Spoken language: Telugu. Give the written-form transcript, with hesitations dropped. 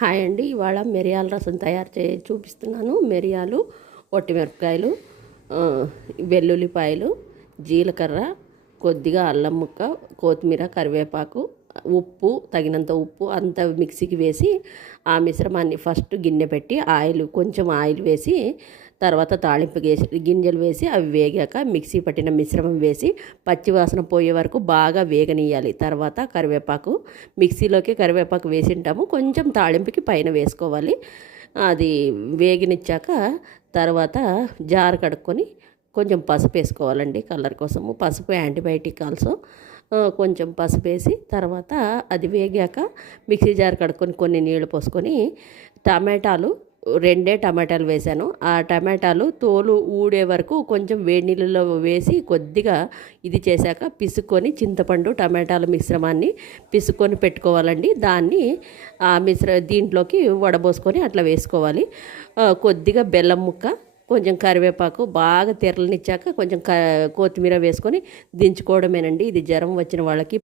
హాయ్ అండి. ఇవాళ మిరియాల రసం తయారు చూపిస్తున్నాను. మిరియాలు, ఒట్టిమిరపకాయలు, వెల్లుల్లిపాయలు, జీలకర్ర, కొద్దిగా అల్లం ముక్క, కొత్తిమీర, కరివేపాకు, ఉప్పు, తగినంత ఉప్పు అంతా మిక్సీకి వేసి ఆ మిశ్రమాన్ని ఫస్ట్ గిన్నె పెట్టి కొంచెం ఆయిల్ వేసి తర్వాత తాళింపు గింజలు వేసి అవి వేగాక మిక్సీ పట్టిన మిశ్రమం వేసి పచ్చివాసన పోయే వరకు బాగా వేగనీయాలి. తర్వాత కరివేపాకు, మిక్సీలోకి కరివేపాకు వేసింటాము, కొంచెం తాళింపుకి పైన వేసుకోవాలి. అది వేగినిచ్చాక తర్వాత జారు కడుక్కొని కొంచెం పసుపు వేసుకోవాలండి, కలర్ కోసము. పసుపు యాంటీబయాటిక్ ఆల్సో. కొంచెం పసుపు వేసి తర్వాత అది వేగాక మిక్సీ జార్ కడుక్కొని కొన్ని నీళ్లు పోసుకొని రెండే టమాటాలు వేశాను. ఆ టమాటాలు తోలు ఊడే వరకు కొంచెం వేడి నీళ్ళలో వేసి కొద్దిగా ఇది చేశాక పిసుక్కొని చింతపండు టమాటాల మిశ్రమాన్ని పిసుక్కొని పెట్టుకోవాలండి. దాన్ని దీంట్లోకి వడబోసుకొని అట్లా వేసుకోవాలి. కొద్దిగా బెల్లం ముక్క, కొంచెం కరివేపాకు బాగా తెరలనిచ్చాక కొంచెం కొత్తిమీర వేసుకొని దించుకోవడమేనండి. ఇది జ్వరం వచ్చిన వాళ్ళకి